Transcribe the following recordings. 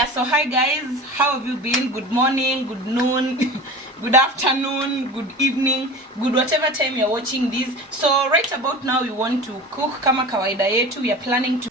Yeah, so hi guys, how have you been? Good morning, good noon, good afternoon, good evening, good whatever time you're watching this. So right about now we want to cook kama kawaida yetu. We are planning to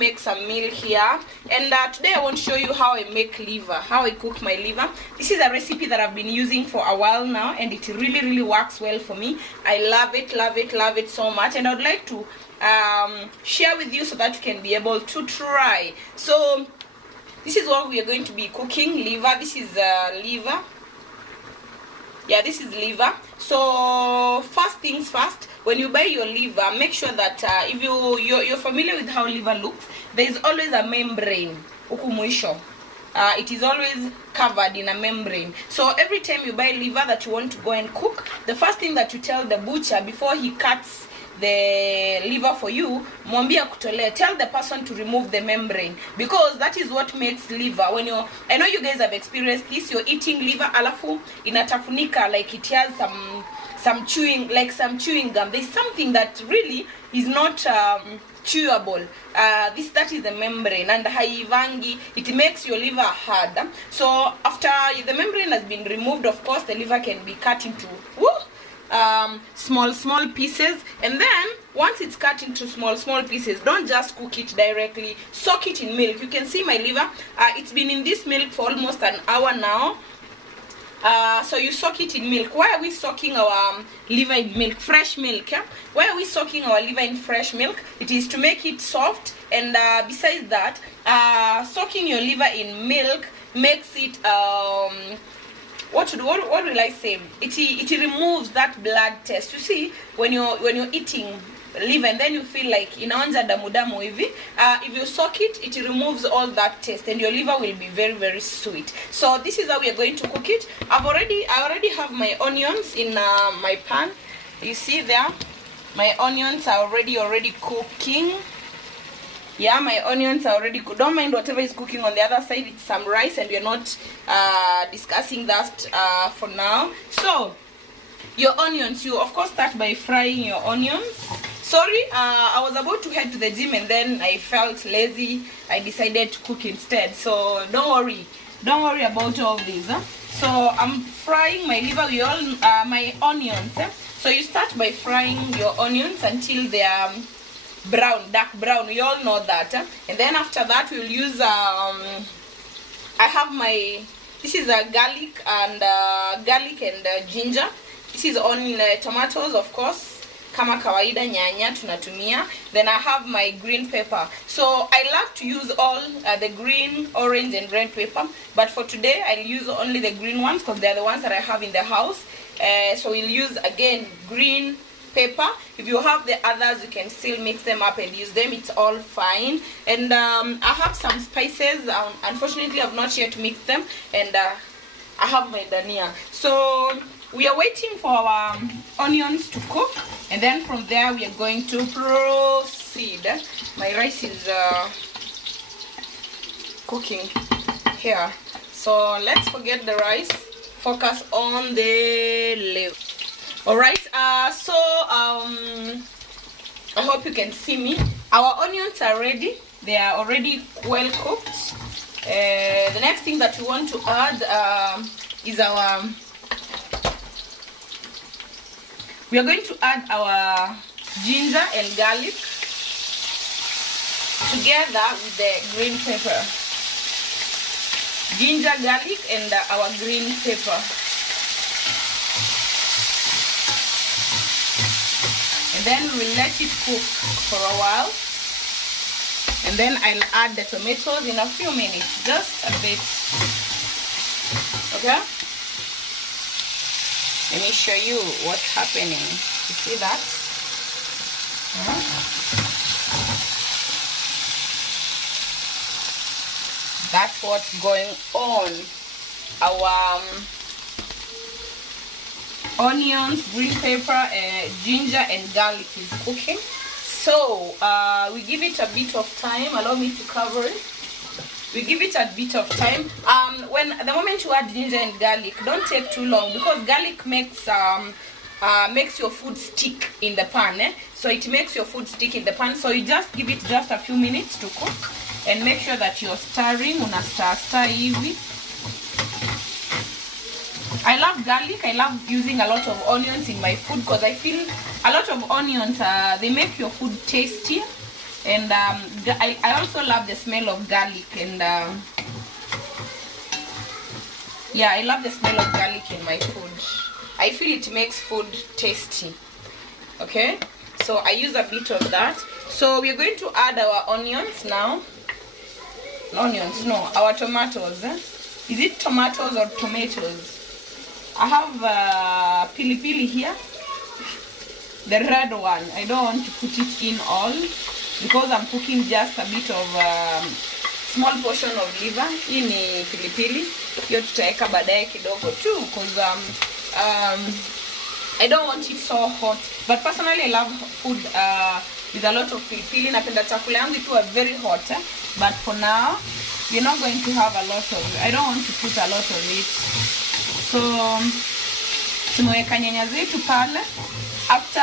make some meal here, and today I want to show you how I make liver, how I cook my liver. This is a recipe that I've been using for a while now, and it really works well for me. I love it so much, and I would like to share with you so that you can be able to try. So this is what we are going to be cooking. Liver. This is liver. Yeah, this is liver. So first things first, when you buy your liver, make sure that if you're familiar with how liver looks, there is always a membrane huku mwisho. It is always covered in a membrane. So every time you buy liver that you want to go and cook, the first thing that you tell the butcher before he cuts the liver for you, mwambia kutolea, tell the person to remove the membrane, because that is what makes liver, when you're, I know you guys have experienced this, you're eating liver alafu inatafunika like it has some chewing, like some chewing gum. There's something that really is not chewable. That is the membrane, and haivangi, it makes your liver hard. So after the membrane has been removed, of course the liver can be cut into small pieces, and then once it's cut into small pieces, don't just cook it directly, soak it in milk. You can see my liver, it's been in this milk for almost an hour now. So you soak it in milk. Why are we soaking our liver in milk? Fresh milk, yeah? Why are we soaking our liver in fresh milk? It is to make it soft, and besides that, soaking your liver in milk makes it what will I say? It removes that blood taste. You see, when you're eating liver and then you feel like inaonja damu hivi, if you soak it, it removes all that taste, and your liver will be very sweet. So this is how we are going to cook it. I already have my onions in my pan. You see there, my onions are already cooking. Yeah, my onions are already cooked. Don't mind whatever is cooking on the other side. It's some rice, and we're not discussing that for now. So your onions, you of course start by frying your onions. Sorry, I was about to head to the gym, and then I felt lazy. I decided to cook instead. So don't worry about all this. So I'm frying my liver, my onions. So you start by frying your onions until they are dark brown. We all know that. And then after that we'll use I have this is a garlic and ginger. This is on tomatoes, of course, kama kawaida, nyanya tunatumia. Then I have my green pepper. So I love to use all the green, orange and red pepper, but for today I'll use only the green ones because they're the ones that I have in the house. So we'll use again green pepper. If you have the others, you can still mix them up and use them. It's all fine. And I have some spices. Unfortunately, I've not yet mixed them. And I have my dhania. So we are waiting for our onions to cook, and then from there we are going to proceed. My rice is cooking here. So let's forget the rice. Focus on the liver. Alright, so I hope you can see me. Our onions are ready. They are already well cooked. The next thing that we want to add is we are going to add our ginger and garlic together with the green pepper. Ginger, garlic and our green pepper. And then we'll let it cook for a while, and then I'll add the tomatoes in a few minutes, just a bit. Okay, let me show you what's happening. You see that? That's what's going on. Our onions, green pepper, ginger and garlic is cooking. So we give it a bit of time. Allow me to cover it. We give it a bit of time. When the moment you add ginger and garlic, don't take too long, because garlic makes your food stick in the pan. So it makes your food stick in the pan. So you just give it just a few minutes to cook, and make sure that you're stirring. Una stir hivi. I love garlic. I love using a lot of onions in my food, because I feel a lot of onions they make your food tastier. And I also love the smell of garlic, and yeah, I love the smell of garlic in my food. I feel it makes food tasty. Okay, so I use a bit of that. So we're going to add our onions now. Onions, no, our tomatoes. Is it tomatoes or tomatoes? I have pili pili here, the red one. I don't want to put it in all, because I'm cooking just a bit of small portion of liver. Hii ni pilipili, hiyo tutaweka baadaye kidogo tu, because I don't want it so hot. But personally I love food with a lot of pilipili. Napenda chakula yangu ikiwa very hot, but for now we're not going to have a lot of it. I don't want to put a lot of it. So tumeweka nyanya zetu pale. After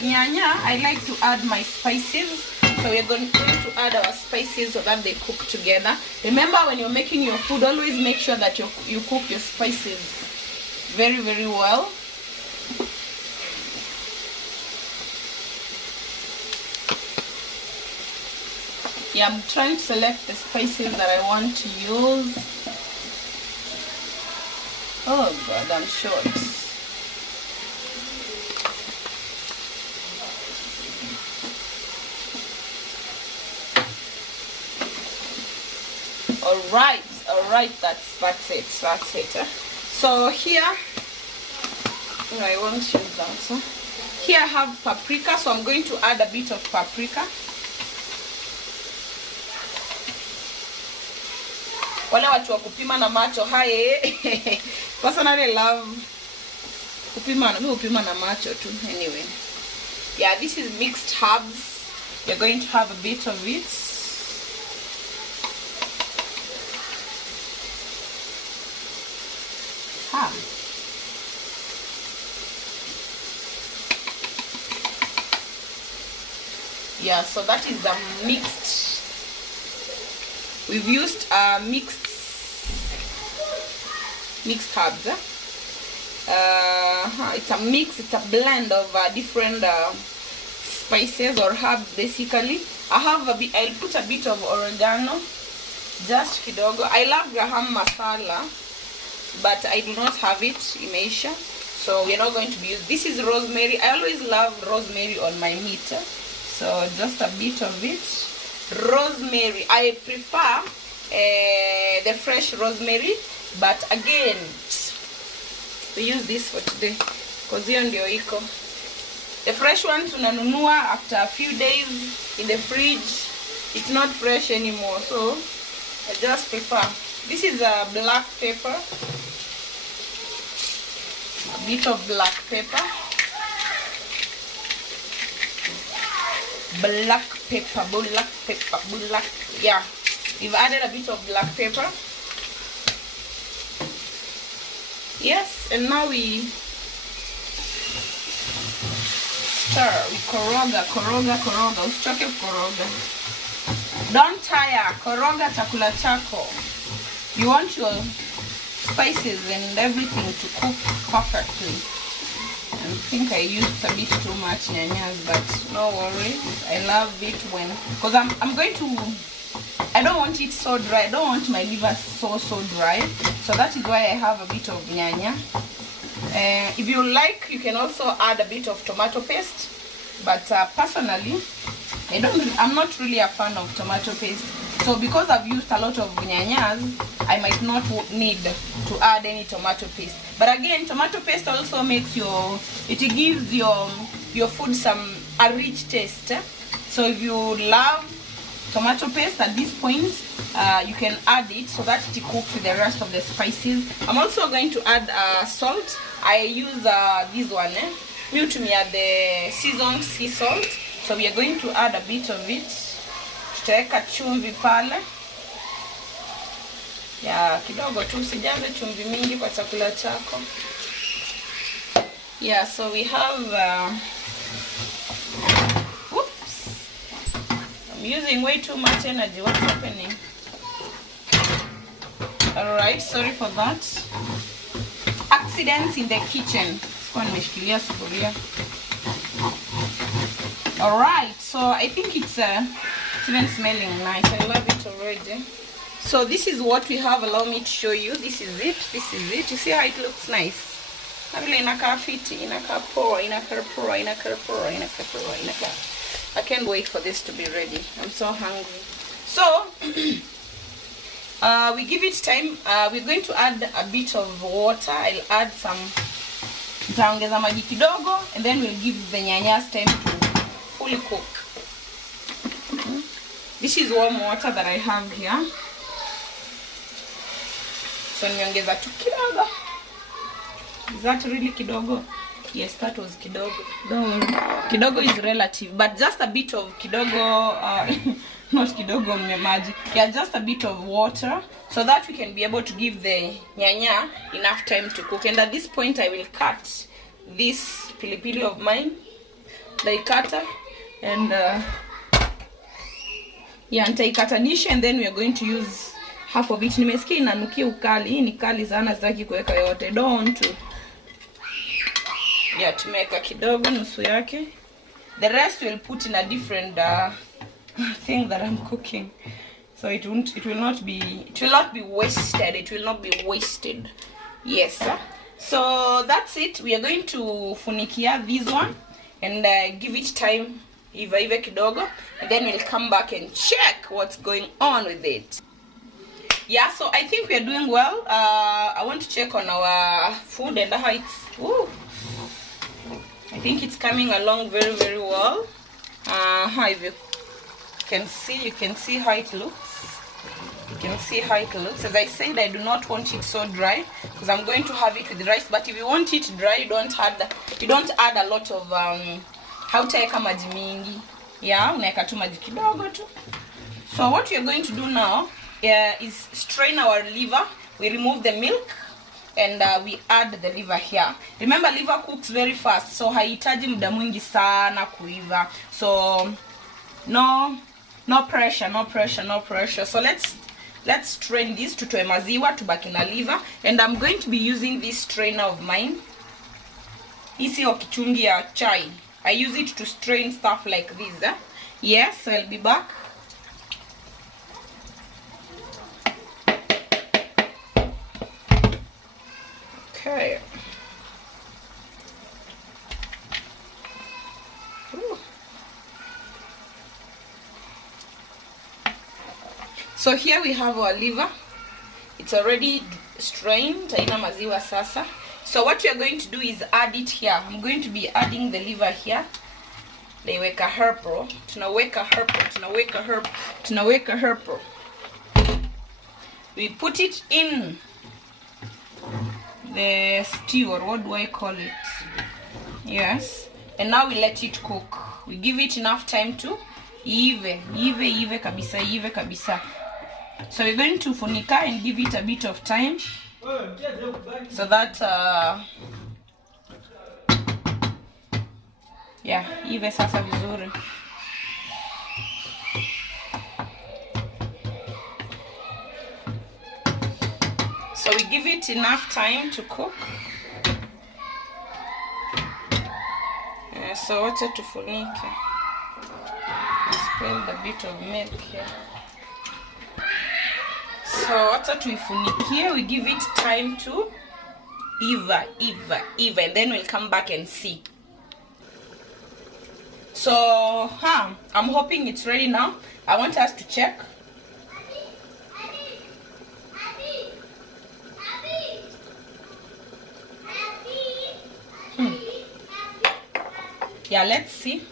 nyanya, I like to add my spices. So we're going to add our spices so that they cook together. Remember, when you're making your food, always make sure that you cook your spices very, very well. Yeah, I'm trying to select the spices that I want to use. Oh God, I'm short. All right, that's it. So here, I won't use that. Here I have paprika, so I'm going to add a bit of paprika. Wale watu wa kupima na macho, hi. Personally I love kupima na macho too. Anyway, yeah, this is mixed herbs. You're going to have a bit of it. Yeah, so that is a mixed. We've used mixed herbs. It's a mix. It's a blend of different spices or herbs, basically. I'll put a bit of oregano, just kidogo. I love garam masala, but I do not have it, imeisha. So we're not going to be using. This is rosemary. I always love rosemary on my meat. So just a bit of it. Rosemary, I prefer the fresh rosemary, but again we use this for today because hiyo ndio iko. The fresh ones unanunua after a few days in the fridge, it's not fresh anymore, so I just prefer. This is a black pepper, a bit of black pepper. Black pepper. Yeah, we've added a bit of black pepper. Yes, and now we stir. We koroga. Usichoke koroga. Don't tire. Koroga chakula chako. You want your spices and everything to cook perfectly. I think I used a bit too much nyanyas, but no worries. I love it when, because I'm going to, I don't want it so dry. I don't want my liver so dry. So that is why I have a bit of nyanya. If you like, you can also add a bit of tomato paste. But personally, I'm not really a fan of tomato paste. So because I've used a lot of nyanyas, I might not need to add any tomato paste. But again, tomato paste also makes it gives your food a rich taste. So if you love tomato paste. At this point, you can add it so that it cooks with the rest of the spices. I'm also going to add salt. I use this one. New to me are the seasoned sea salt. So we are going to add a bit of it. Tutaweka chumvi pale. Ya kidogo tu, usijaze chumvi mingi kwa chakula chako. Yeah, so we have oops. I'm using way too much energy. What's happening? Alright, sorry for that. Accidents in the kitchen. Alright, so I think it's even smelling nice. I love it already. So this is what we have. Allow me to show you. This is it. This is it. You see how it looks nice? I can't wait for this to be ready. I'm so hungry. So we give it time. We're going to add a bit of water. I'll add some nitaongeza maji kidogo, and then we'll give the nyanyas time to fully cook. This is warm water that I have here. So niongeza tu kidogo. Is that really kidogo? Yes, that was kidogo. Don't worry. Kidogo is relative, but just a bit of kidogo, not kidogo maji. Yeah, just a bit of water so that we can be able to give the nyanya enough time to cook. And at this point, I will cut this pilipili of mine, the ikata, and yeah, nitaikatanisha, and then we are going to use half of it. Nimesikia inanukia ukali. Hii ni kali sana, sitaki kuweka yote. Don't. Yeah, tumeka kidogo nusu yake. The rest we'll put in a different thing that I'm cooking. So it will not be wasted. It will not be wasted. Yes. So that's it. We are going to funikia this one and give it time iva kidogo, and then we'll come back and check what's going on with it. Yeah, so I think we are doing well. I want to check on our food and how it's. Ooh, I think it's coming along very, very well. If you can see how it looks. You can see how it looks. As I said, I do not want it so dry because I'm going to have it with rice. But if you want it dry, you don't add a lot of hautaweka maji mingi. Yeah, unaweka tu maji kidogo tu. So what we are going to do now is strain our liver. We remove the milk and we add the liver here. Remember, liver cooks very fast, so haihitaji muda mwingi sana kuiva. So no pressure. So let's strain this tutoe maziwa tubaki na liver, and I'm going to be using this strainer of mine. Hii sio kichungi ya chai. I use it to strain stuff like this. Yes, so I'll be back. Okay. Ooh. So here we have our liver. It's already strained. Haina maziwa sasa. So what we are going to do is add it here. I'm going to be adding the liver here. Tunaweka herpo. Tunaweka herpo. We put it in the stew, or what do I call it? Yes. And now we let it cook. We give it enough time to ive kabisa. So we're going to funika and give it a bit of time so that yeah, ive sasa vizuri. So we give it enough time to cook. So wacha tufunike. I spilled a bit of milk here. So wacha tuifunikie. We give it time to iva, and then we'll come back and see. So I'm hoping it's ready now. I want us to check. Yeah, let's see.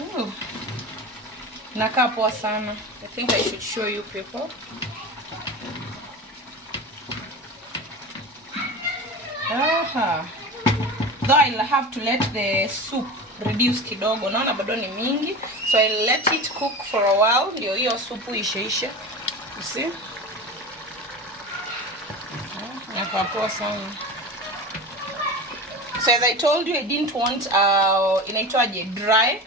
Ooh. Inakaa poa sana. I think I should show you people. Though I'll have to let the soup reduce kidogo. Naona bado ni mingi. So I'll let it cook for a while. Ndio hiyo supu ishe. You see? Inakaa poa sana. So as I told you, I didn't want inaitwaje dry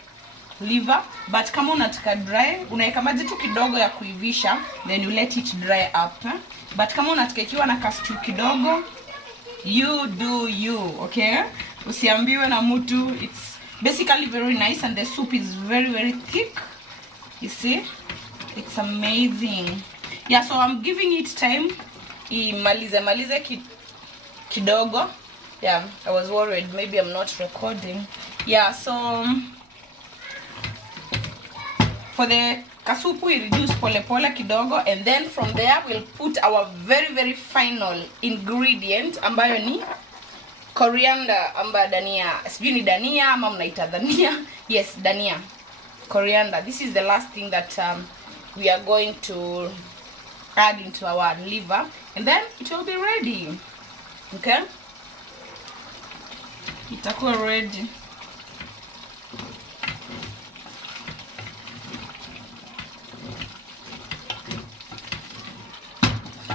liver, but kama unataka dry unaweka maji tu kidogo ya kuivisha, then you let it dry up. But kama unataka ikiwa na kastu kidogo, you do you, okay? Usiambiwe na mtu. It's basically very nice, and the soup is very, very thick. You see? It's amazing. Yeah, so I'm giving it time. Malize kidogo. Yeah, I was worried maybe I'm not recording. Yeah, so for the kasupu we reduce pole kidogo, and then from there we'll put our very, very final ingredient ambayo ni coriander amba dania. Sijui ni dania ama mnaita dania. Yes, dania. Coriander. This is the last thing that we are going to add into our liver, and then it will be ready. Okay? Itakuwa ready.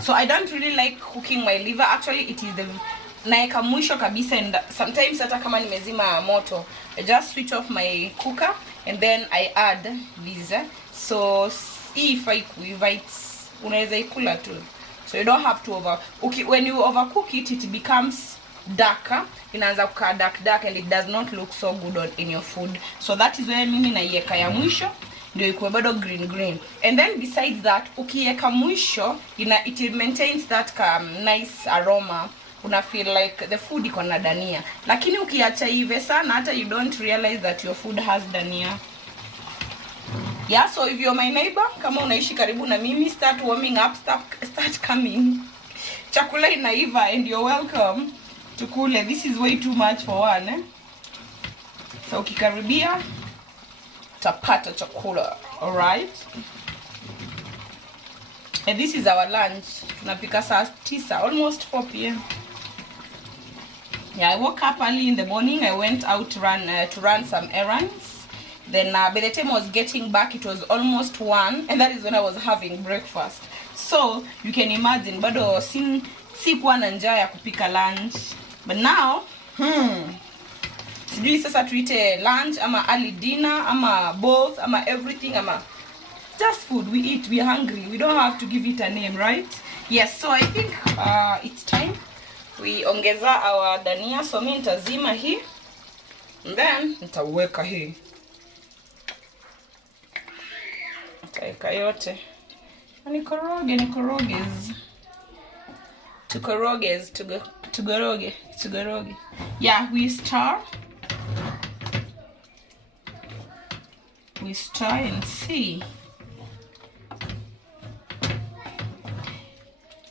So I don't really like cooking my liver. Actually, it is the naeka mwisho kabisa, and sometimes hata kama nimezima moto, I just switch off my cooker and then I add these. So if I it's unaweza ikula tu. So you don't have to when you overcook it, it becomes darker. Inaanza kukaa dark and it does not look so good in your food. So that is why mimi naiweka ya mwisho ndio ikuwe bado green. And then besides that, ukiweka mwisho it maintains that nice aroma. Una feel like the food iko na dania. Lakini ukiacha hivi sana, hata you don't realize that your food has dania. Yeah, so if you're my neighbor, kama unaishi karibu na mimi, start warming up, start coming. Chakula inaiva and you're welcome to kule. This is way too much for one, So ukikaribia tapata chakula. All right? And this is our lunch. Tunapika saa 9, almost 4 p.m. Yeah, I woke up early in the morning. I went out to run some errands. Then by the time I was getting back, it was almost 1, and that is when I was having breakfast. So you can imagine, bado sikuwa na njaa ya kupika lunch. But now, sijui sasa tuite lunch ama early dinner ama both ama everything ama just food. We eat, we're hungry. We don't have to give it a name, right? Yes, so I think it's time we ongeza our dania. So mimi nitazima hii, and then nitaweka hii. Nitaweka yote. Tukoroge. Yeah, we stir and see.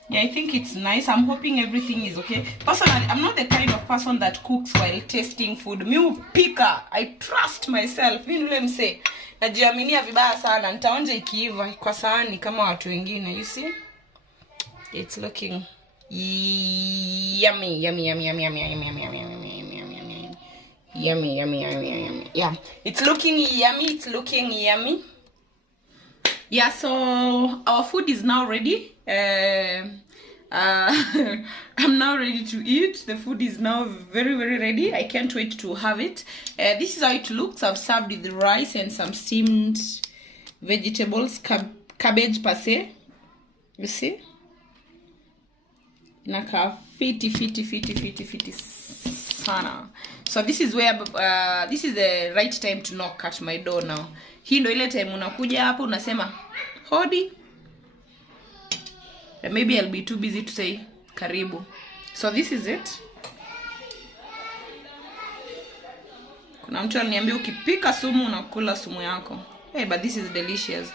Yeah, I think it's nice. I'm hoping everything is okay. Personally, I'm not the kind of person that cooks while tasting food. Mi upika. I trust myself. Mi nule mse. Najiaminia vibaya sana. Nitaonja ikiiva kwa sahani kama watu wengine. You see? It's looking yummy. Yeah, it's looking yummy. Yeah, so our food is now ready. I'm now ready to eat. The food is now very, very ready. I can't wait to have it. This is how it looks. I've served with the rice and some steamed vegetables, cabbage passe. You see? Naka fiti sana. So this is where this is the right time to knock at my door now. Hii ndo ile time unakuja hapo unasema hodi. And maybe I'll be too busy to say karibu. So this is it. Kuna mtu aliniambia ukipika sumu unakula sumu yako. Hey, but this is delicious.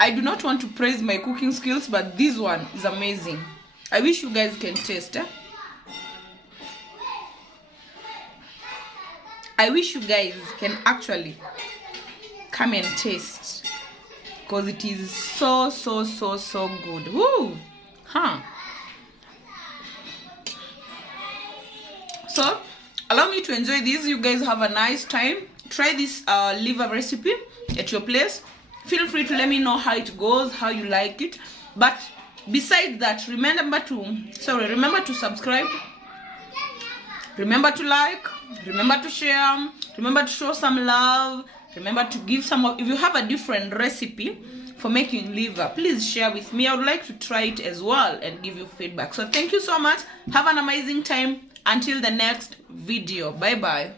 I do not want to praise my cooking skills, but this one is amazing. I wish you guys can taste. I wish you guys can actually come and taste, because it is so good. Woo! Huh. So allow me to enjoy this. You guys have a nice time. Try this liver recipe at your place. Feel free to let me know how it goes, how you like it. But besides that, remember to subscribe, remember to like, remember to share, remember to show some love, remember to give some of, if you have a different recipe for making liver, please share with me. I would like to try it as well and give you feedback. So thank you so much. Have an amazing time. Until the next video. Bye bye.